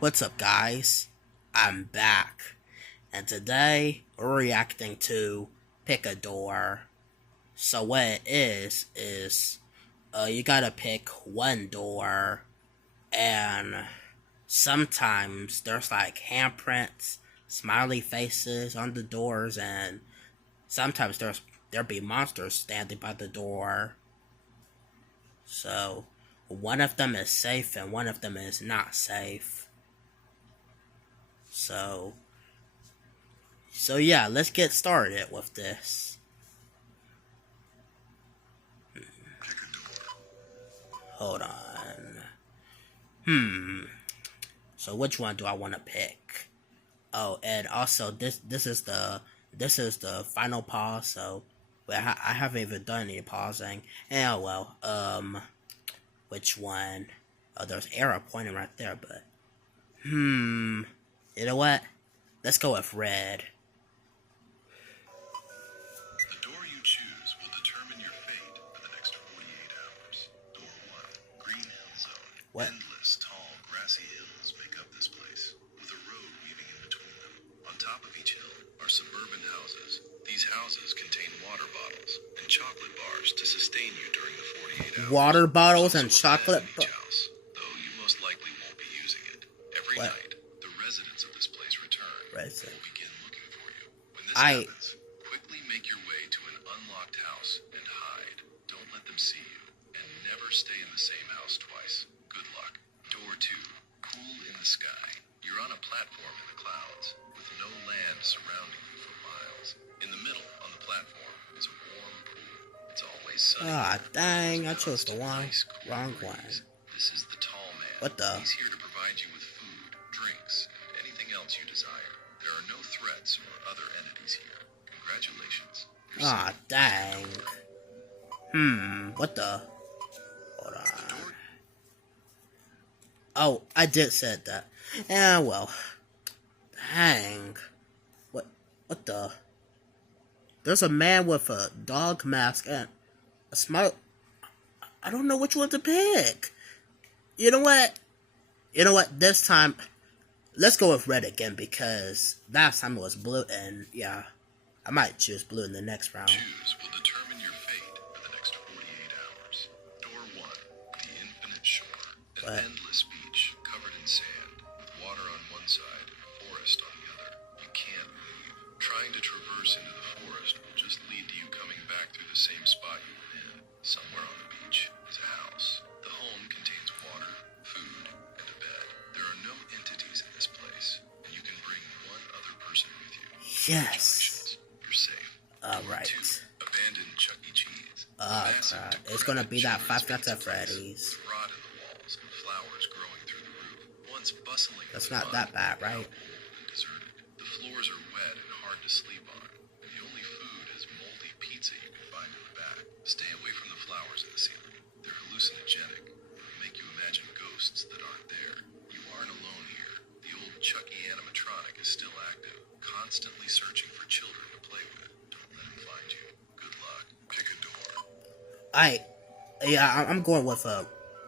What's up, guys? I'm back, and today we're reacting to Pick a Door. So what it is you gotta pick one door, and sometimes there's like handprints, smiley faces on the doors, and sometimes there'll be monsters standing by the door. So one of them is safe and one of them is not safe. So yeah, let's get started with this. Hold on. So which one do I want to pick? Oh, and also this is the final pause. So I haven't even done any pausing. And which one? Oh, there's arrow pointing right there. But you know what? Let's go with red. The door you choose will determine your fate for the next 48 hours. Door 1, Green Hill Zone. What? Endless, tall, grassy hills make up this place, with a road weaving in between them. On top of each hill are suburban houses. These houses contain water bottles and chocolate bars to sustain you during the 48 hours. Water bottles and chocolate house, though you most likely won't be using it. Every night, the residents of this place return and will begin looking for you. When this happens, quickly make your way to an unlocked house and hide. Don't let them see you, and never stay in the same house twice. Good luck. Door 2, Pool in the Sky. You're on a platform in the clouds, with no land surrounding you for miles. In the middle, on the platform, is a warm pool. It's always sunny. Ah, dang, I chose the wrong one. This is the Tall Man. What the? He's here to provide you with food, drinks, and anything else you desire. There are no threats or other entities here. Congratulations. Ah, dang. What the? Hold on. Oh, I did said that. Yeah, well. Dang. What the? There's a man with a dog mask and a smile. I don't know which one to pick. You know what? This time, let's go with red again because last time it was blue, and yeah, I might choose blue in the next round. Choose will determine your fate for the next 48 hours. Door 1, the Infinite Shore. An endless beach covered in sand, with water on one side and a forest on the other. You can't leave. Trying to traverse into the forest will just lead to you coming back through the same spot you were in. Somewhere on the beach is a house. The home contains water, food, and a bed. There are no entities in this place, and you can bring one other person with you. Yes. You're safe. Alright. Abandoned Chuck E. Cheese. Crap. It's gonna be that Five Nights at Freddy's. With rot in the walls and flowers growing through the roof. Once bustling. That's not that bad, right? Deserted. The floors are wet and hard to sleep on. The only food is moldy pizza you can find in the back. Stay away from the flowers in the ceiling. They're hallucinogenic and make you imagine ghosts that aren't there. You aren't alone here. The old Chucky animatronic is still active, constantly searching for children to play with. Don't let him find you. Good luck. Pick a door. I'm going with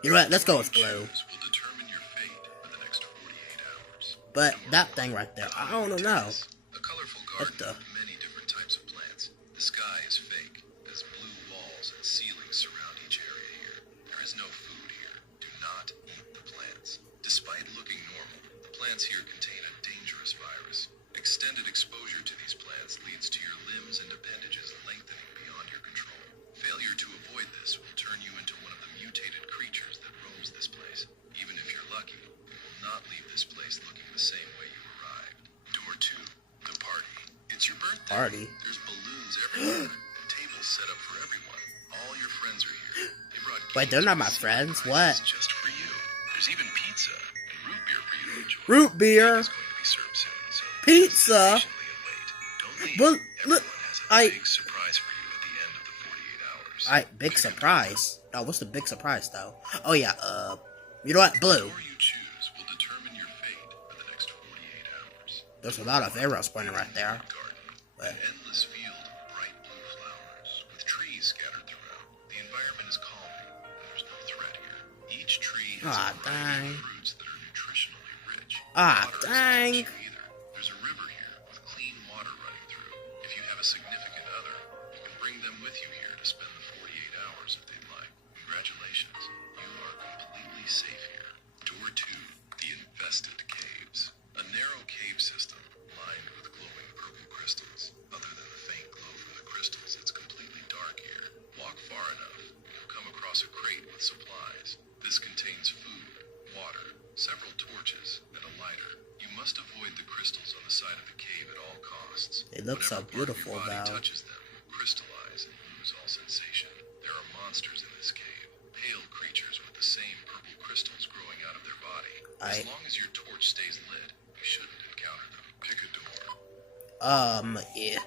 you know what? Let's go with blue. Will determine your fate for the next 48 hours. But that thing right there, I don't know. A colorful garden with many different types of plants. The sky is fake, as blue walls and ceilings surround each area here. There is no food here. Do not eat the plants. Despite looking normal, the plants here contain a dangerous virus. Extended exposure to these plants leads to your limbs and appendages lengthening beyond your control. Failure to avoid this will turn you into one of the mutated creatures that roams this place. Even if you're lucky, you will not leave this place looking the same way you arrived. Door 2, the party. It's your birthday. Party? There's balloons everywhere. Tables set up for everyone. All your friends are here. They brought Wait, they're not my friends. What? just for you. There's even pizza and root beer for you to enjoy. Root beer. It's going to be served soon, so Pizza. don't leave. But look, Everyone has a big surprise for you at the end of the 48 hours. big surprise. Oh, what's the big surprise though? Oh yeah, you know what? Blue. The door you choose will determine your fate for the next 48 hours. There's a lot of arrows pointing right there. An endless field of bright blue flowers, with trees scattered throughout. The environment is calming, and there's no threat here. Each tree has a variety of fruits that are nutritionally rich. Ah, Water isn't an dang. issue either. There's a river here with clean water running through. If you have a significant other, you can bring them with you here to spend the 48 hours if they'd like. Congratulations, you are completely safe here. Door 2, the infested caves. A narrow cave system lined with glowing purple crystals. Other than the faint glow from the crystals, it's completely dark here. Walk far enough, you'll come across a crate with supplies. This contains food, water, several torches, and a lighter. You must avoid the crystals on the side of the cave at all costs. It looks so Whatever part of beautiful, your body though. touches them will crystallize and lose all sensation. There are monsters in this cave, pale creatures with the same purple crystals growing out of their body. As long as your torch stays lit, you shouldn't encounter them. Pick a door. Yeah.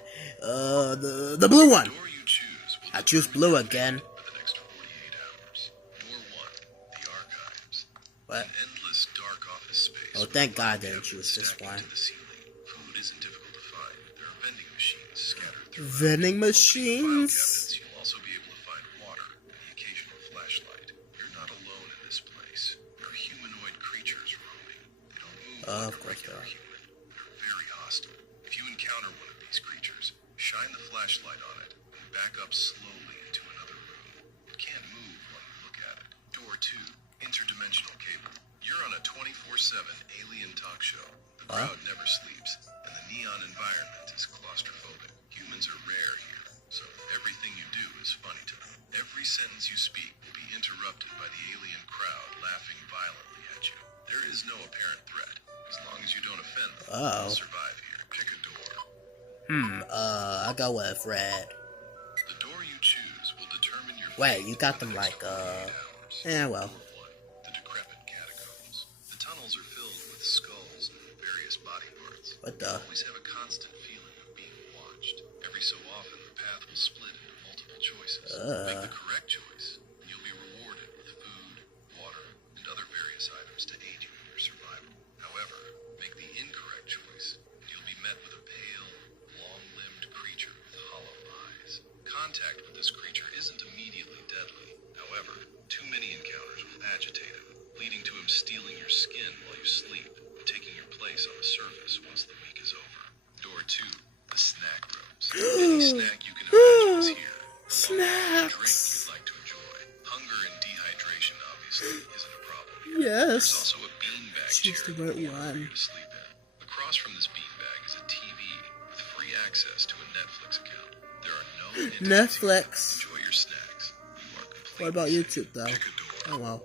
The blue one. The door you choose will I choose blue again. for the next 48 hours. Door 1, the archives. What? An endless dark office space. Oh, thank God I didn't choose this one. To the ceiling. Food isn't difficult to find. There are vending machines scattered throughout. Vending File machines? cabinets, you'll also be able to find water and the occasional flashlight. You're not alone in this place. There are humanoid creatures roaming. They don't move like Of a course regular there are. human. They're very hostile. If you encounter one of these creatures, shine the flashlight on it and back up slowly into another room. It can't move while you look at it. Door 2, interdimensional cable. You're on a 24/7 alien talk show. The crowd never sleeps, and the neon environment is claustrophobic. Humans are rare here, so everything you do is funny to them. Every sentence you speak will be interrupted by the alien crowd laughing violently at you. There is no apparent threat. As long as you don't offend them, you'll survive here. Pick a door. I'll go with red. The door you choose will determine your Wait, fate you got for the them next like, 48 hours. yeah, well. Door 1, the decrepit catacombs. The tunnels are filled with skulls and various body parts. What the? You always have a constant feeling of being watched. Every so often, the path will split into multiple choices. Make the correct choice, and you'll be rewarded with food, water, and other various items to aid you in your survival. However, make the incorrect choice, and you'll be met with a pale, long-limbed creature with hollow eyes. Contact with this creature isn't immediately deadly. However, too many encounters will agitate him, leading to him stealing your skin while you sleep and taking your place on the surface once the week is over. Door 2, the snack rooms. Any snack you can imagine is here. Along with any drink Snacks. you'd like to enjoy. Hunger and dehydration obviously isn't a problem. Yes. There's also a beanbag Choose chair the right for one. you to sleep in. Across from this beanbag is a TV with free access to a Netflix account. There are no entities Netflix. here. Enjoy your snacks. You are completely What about safe. YouTube, though? Pick a door. Oh, well.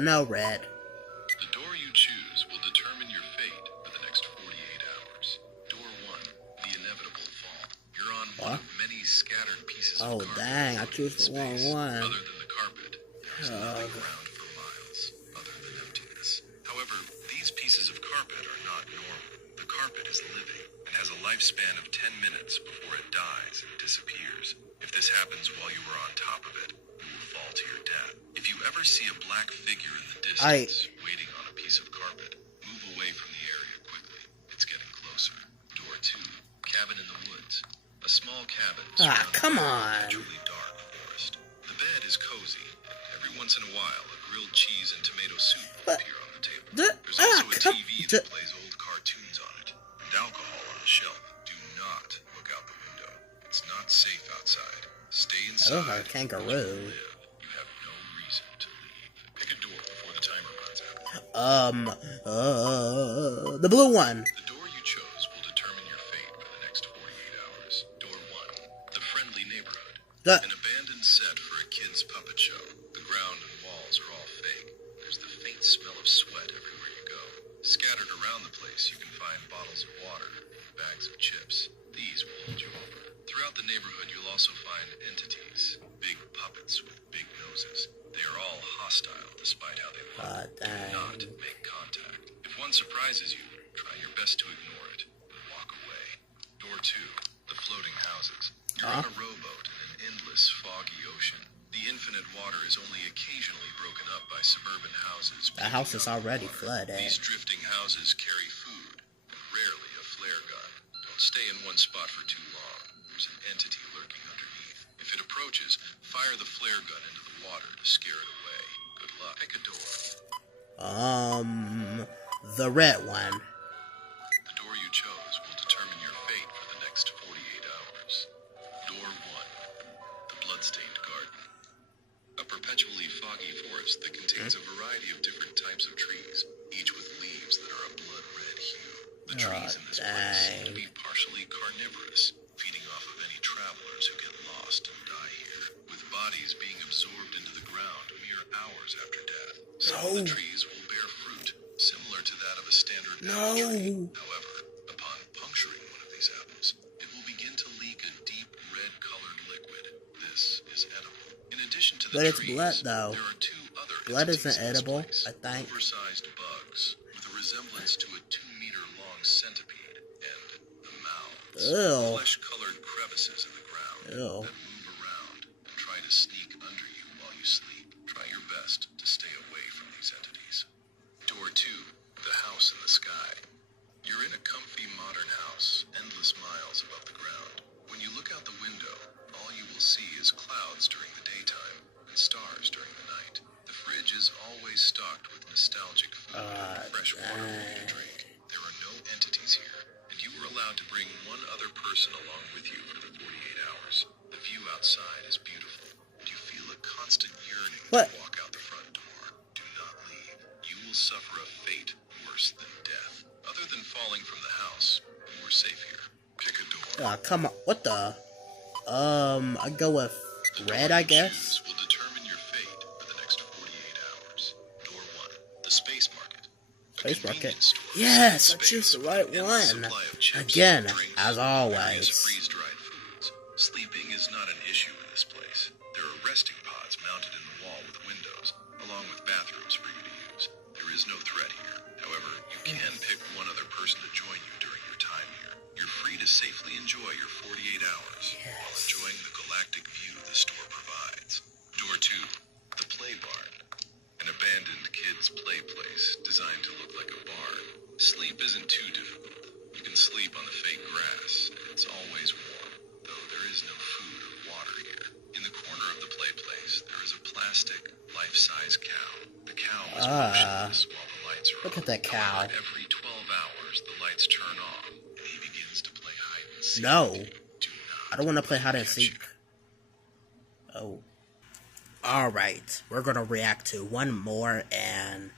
No red. The door you choose will determine your fate for the next 48 hours. Door 1, the inevitable fall. You're on one of many scattered pieces Oh, of carpet dang, I floating chose in the wrong space. one. Other than the carpet, there's nothing around for miles, other than emptiness. However, these pieces of carpet are not normal. The carpet is living and has a lifespan of 10 minutes before it dies and disappears. If this happens while you are on top of it, you will fall to your death. If you ever see a black figure in the distance waiting on a piece of carpet, move away from the area quickly. It's getting closer. Door 2, cabin in the woods. A small cabin surrounded come by on. a perpetually dark forest. The bed is cozy. Every once in a while, a grilled cheese and tomato soup will appear on the table. There's also a TV that plays old cartoons on it, and alcohol on the shelf. Do not look out the window. It's not safe outside. Stay inside. Oh, a kangaroo. You will live. You have no reason to leave. Pick a door before the timer runs out. The blue one. The door you chose will determine your fate for the next 48 hours. Door 1, the friendly neighborhood. An abandoned set for a kid's puppet show. The ground and walls are all fake. There's the faint smell of sweat everywhere you go. Scattered around the place, you can find bottles of water and bags of chips. These will hold you over. Throughout the neighborhood, you'll also find entities. Big puppets with big noses. They are all hostile despite how they look. Do not make contact. If one surprises you, try your best to ignore it and walk away. Door 2, the floating houses. You're on a rowboat in an endless, foggy ocean. The infinite water is only occasionally broken up by suburban houses. The house is already flooded. flooded. These drifting houses carry food and rarely a flare gun. Don't stay in one spot for too long. There's an entity lurking underneath. If it approaches, fire the flare gun into the water to scare it away. Good luck. Pick a door. the red one. The door you chose will determine your fate for the next 48 hours. Door 1. The Bloodstained Garden. A perpetually foggy forest that contains a variety of different types of trees, each with leaves that are a blood red hue. The trees in this place seem to be partially carnivorous, feeding off of any travelers who get lost and die here, with bodies being absorbed into the ground mere hours after death. Some of the trees will bear fruit, similar to that of a standard apple tree. However, upon puncturing one of these apples, it will begin to leak a deep red-colored liquid. This is edible. In addition to the But it's trees, blood, though. there are two other Blood entities isn't in this edible, place. I think. Oversized bugs with a resemblance to a 2-meter-long centipede, and the mouths. Ew. Flesh-colored crevices in the ground Ew. that move around and try to sneak under you while you sleep. Try your best to stay away from these entities. Door 2. The House in the Sky. You're in a comfy modern house, endless miles above the ground. When you look out the window, all you will see is clouds during the daytime and stars during the night. The fridge is always stocked with nostalgic food and fresh water for you to drink. There are no entities here, and you are allowed to bring one other person along with you for the 48 hours. The view outside is beautiful, and you feel a constant yearning to walk out the front door. Do not leave. You will suffer a fate worse than death. Other than falling from the house, you are safe here. Pick a door. Come on. What the? I go with red, I guess. Will determine your fate for the next 48 hours. Door 1. The Space Market. Space Market. Yes, I choose the right one. Again, as always. Freeze-dried foods. Sleeping is not an issue in this place. There are resting pods mounted in the wall with windows, along with bathrooms for you to use. There is no threat here. However, you can pick one other person to join you during your time here. You're free to safely enjoy your 48 hours while enjoying the galactic view the store provides. Door 2. The Play Barn. An abandoned kids' play place designed to look like a barn. Sleep isn't too difficult. You can sleep on the fake grass, and it's always warm, though there is no food or water here. In the corner of the play place, there is a plastic, life-size cow. The cow is motionless while the lights are on. Look at that cow. However, every 12 hours, the lights turn off, and he begins to play hide and seek. No. Do not I don't want to play hide and catch seek. Oh. Alright, we're gonna react to one more, and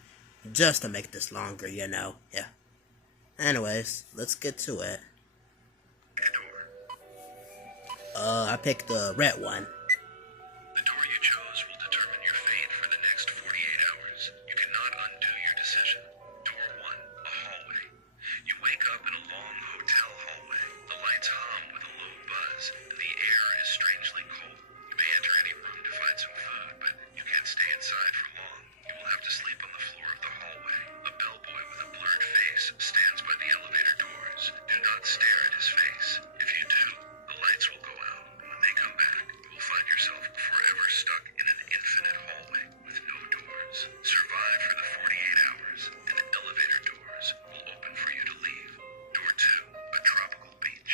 just to make this longer, you know. Yeah. Anyways, let's get to it. I picked the red one. The door you chose will determine your fate for the next 48 hours. You cannot undo your decision. Door 1, a hallway. You wake up in a long hotel hallway. The lights hum with a low buzz, and the air is strangely cold. You may enter any room to find some food, but you can't stay inside for long. You will have to sleep on the floor of the hallway. A bellboy with a blurred face stands by the elevator doors. Do not stare at his face. If you do, the lights will go out. When they come back, you will find yourself forever stuck in an infinite hallway with no doors. Survive for the 48 hours, and elevator doors will open for you to leave. Door 2, a tropical beach.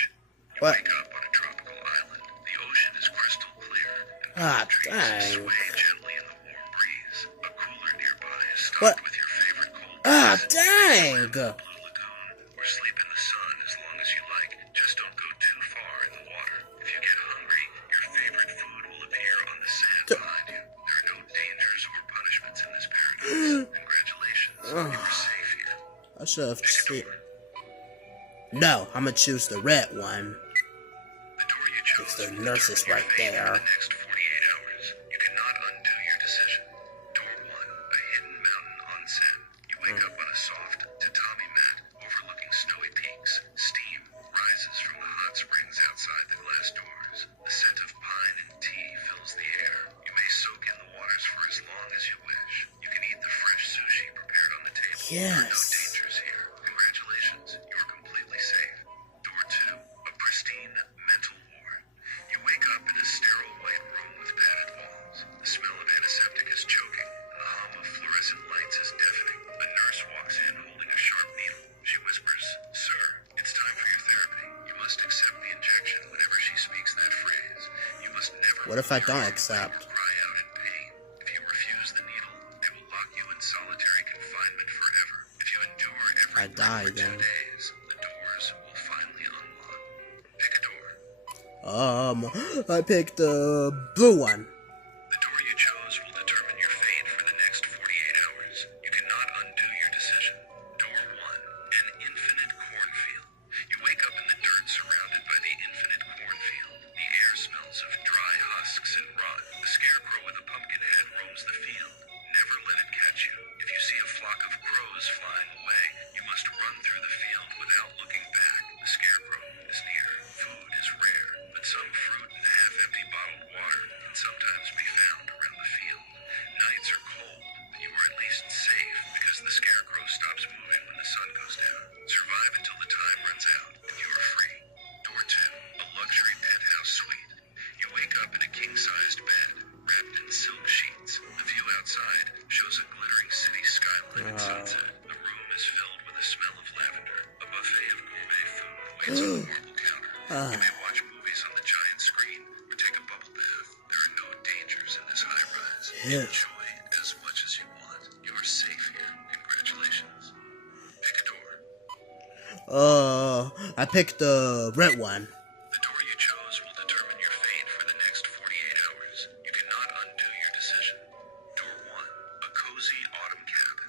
You wake up on a tropical island. The ocean is crystal clear, and palm trees sway gently in the warm breeze. A cooler nearby is stocked with your favorite cold drinks. Dang! Blue lagoon, or sleep in the sun as long as you like. Just don't go too far in the water. If you get hungry, your favorite food will appear on the sand behind you. There are no dangers or punishments in this paradise. Congratulations, you are safe here. I should have seen. No, I'm gonna choose the red one. The door you chose It's the will nurses determine your right fate there. for the next 48 hours. You cannot undo your decision. Door 1, a hidden mountain onsen. You wake up on a soft tatami mat overlooking snowy peaks. Steam rises from the hot springs outside the glass doors. The scent of pine and tea fills the air. You may soak in the waters for as long as you wish. You can eat the fresh sushi prepared on the table. There are no Yes. dangers here. Congratulations, you are completely safe. Door 2, a pristine mental ward. You wake up in a sterile white room with padded walls. The smell of antiseptic is choking, and the hum of fluorescent lights is deafening. A nurse walks in holding a sharp needle. She whispers, "Sir, it's time for your therapy. You must accept the injection whenever she speaks that phrase. You must never What if I move your don't arm accept? or cry out in pain. If you refuse the needle, they will lock you in solitary confinement forever. If you endure I die For 2 then. days, the doors will finally unlock. Pick a door. I picked the blue one. The door you chose will determine your fate for the next 48 hours. You cannot undo your decision. Door 1, an infinite cornfield. You wake up in the dirt surrounded by the infinite cornfield. The air smells of dry husks and rot. The scarecrow with a pumpkin head roams the field. Never let it catch you. If you see a flock of crows flying away, you must run through the field without looking back. The scarecrow is near. Food is rare, but some fruit and half-empty bottled water can sometimes be found around the field. Nights are cold, but you are at least safe because the scarecrow stops moving when the sun goes down. Survive until the time runs out and you are free. Door 2, a luxury penthouse suite. You wake up in a king-sized bed, wrapped in silk sheets. The view outside shows a glittering city skyline at sunset. The room is filled with the smell of lavender. A buffet of gourmet food waits on the marble counter. You may watch movies on the giant screen or take a bubble bath. There are no dangers in this high-rise. Yeah. Enjoy as much as you want. You are safe here. Congratulations. Pick a door. I picked the red one. The door you chose will determine your fate for the next 48 hours. You cannot undo your decision. Door 1, a cozy autumn cabin.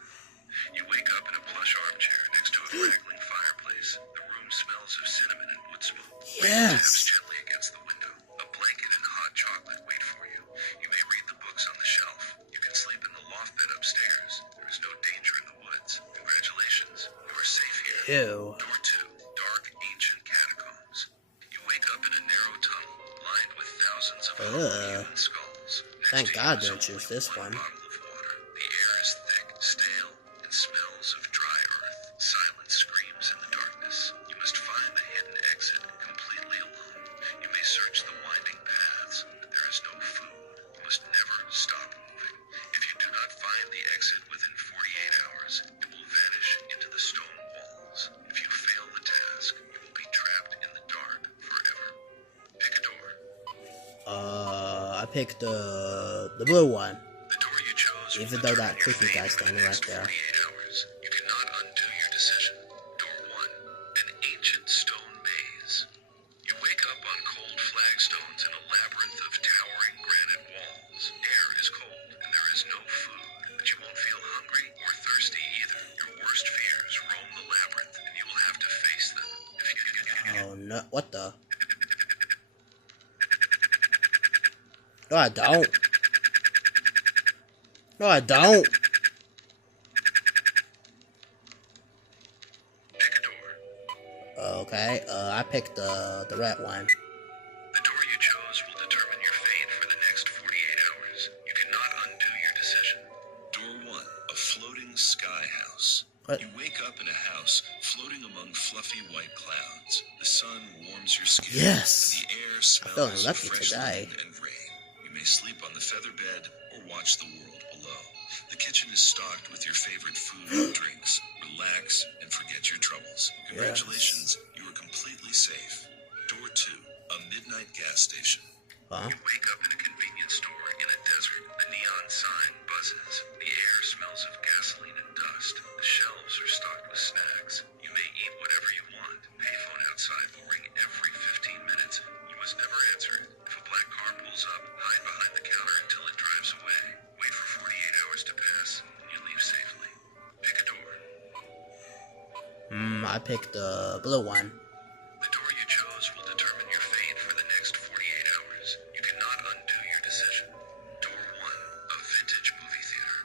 You wake up in a plush armchair next to a crackling fireplace. The room smells of cinnamon and wood smoke. Rain taps Yes. gently against the window. A blanket and hot chocolate wait for you. You may read the books on the shelf. You can sleep in the loft bed upstairs. There is no danger in the woods. Congratulations. You are safe here. Ew. Door 2, dark ancient catacombs. You wake up in a narrow tunnel lined with thousands of human skulls. Next Thank to you God is didn't only choose this one. bottle of water. The air is thick, stale, and smells of dry earth. Silence screams in the darkness. You must find the hidden exit completely alone. You may search the winding paths, but there is no food. You must never stop moving. If you do not find the exit within 48 hours, it will vanish into the stone walls. If you fail the task, you will be trapped in the dark forever. Pick a door. I picked the blue one. The door you chose will Even though determine that your creepy fate guy's for the standing right next there. 48 hours. You cannot undo your decision. Door 1, an ancient stone maze. You wake up on cold flagstones in a labyrinth of towering granite walls. Air is cold and there is no food, but you won't feel hungry or thirsty either. Your worst fears roam the labyrinth and you will have to face them. Oh no! What the? No, I don't. No, I don't. Pick a door. Okay. I picked the red one. The door you chose will determine your fate for the next 48 hours. You cannot undo your decision. Door 1, a floating sky house. What? You wake up in a house floating among fluffy white clouds. The sun warms your skin. Yes. And the air feeling smells of lucky fresh today. wind and rain. You may sleep on the feather bed or watch the world below. The kitchen is stocked with your favorite food and drinks. Relax and forget your troubles. Congratulations, you are completely safe. Door 2, a midnight gas station. Huh? You wake up in a convenience store in a desert. The neon sign buzzes. The air smells of gasoline and dust. The shelves are stocked with snacks. You may eat whatever you want. Payphone outside will ring every 15 minutes. You must never answer it. If a black car pulls up, hide behind the counter until it drives away. Wait for 48 hours to pass, and you leave safely. Pick a door. I picked the blue one. The door you chose will determine your fate for the next 48 hours. You cannot undo your decision. Door 1, a vintage movie theater.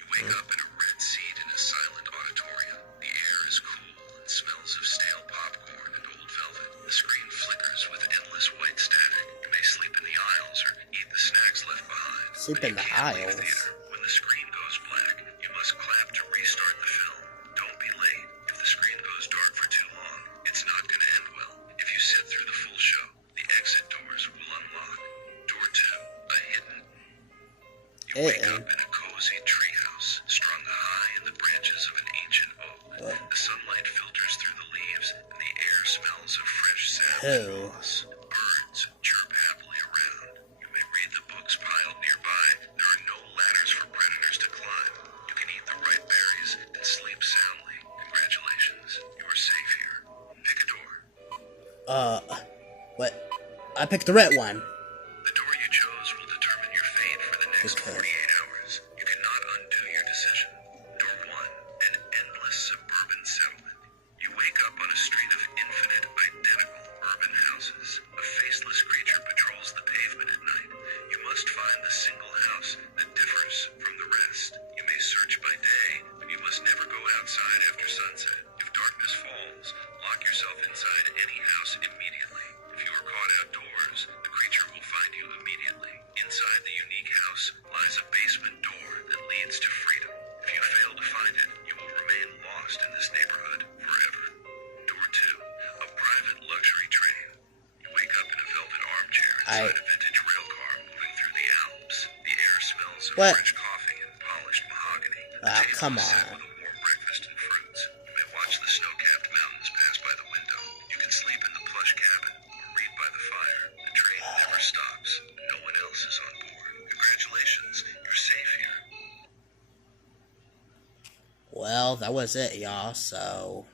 You wake up in a red seat in a silent auditorium. The air is cool and smells of stale popcorn and old velvet. The screen flickers with endless white static. You may sleep in the aisles or eat the snacks left behind. Sleep But in you the can't leave aisles. theater. When the screen goes black, you must clap to restart the film. Don't be late. If the screen goes dark for too long, it's not going to end well. If you sit through the full show, the exit doors will unlock. Door 2, a hidden. You wake up in a cozy treehouse, strung high in the branches of an ancient oak. The sunlight filters through the leaves, and the air smells of fresh sap and Ew. moss. Birds chirp happily around. You may read the books piled nearby. There are no ladders for predators to climb. You can eat the ripe berries and sleep soundly. Congratulations. Uh, what? I picked the red one. The door you chose will determine your fate for the next Okay. 48 hours. You cannot undo your decision. Door 1, an endless suburban settlement. You wake up on a street of infinite, identical urban houses. A faceless creature patrols the pavement at night. You must find the single house that differs from the rest. You may search by day, but you must never go outside after sunset. If darkness falls, lock yourself inside any house immediately. If you are caught outdoors, the creature will find you immediately. Inside the unique house lies a basement door that leads to freedom. If you fail to find it, you will remain lost in this neighborhood forever. Door 2, a private luxury train. You wake up in a velvet armchair inside a vintage rail car moving through the Alps. The air smells of What? French coffee and polished mahogany. The Ah, table come is set on. with a warm breakfast and fruits. You may watch the snow-capped mountains pass by the window. You can sleep in the plush cabin or read by the fire. The train never stops. No one else is on board. Congratulations, you're safe here. Well, that was it, y'all. So,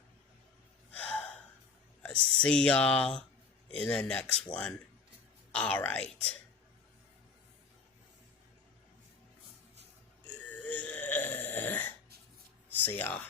I see y'all in the next one. Alright. See y'all.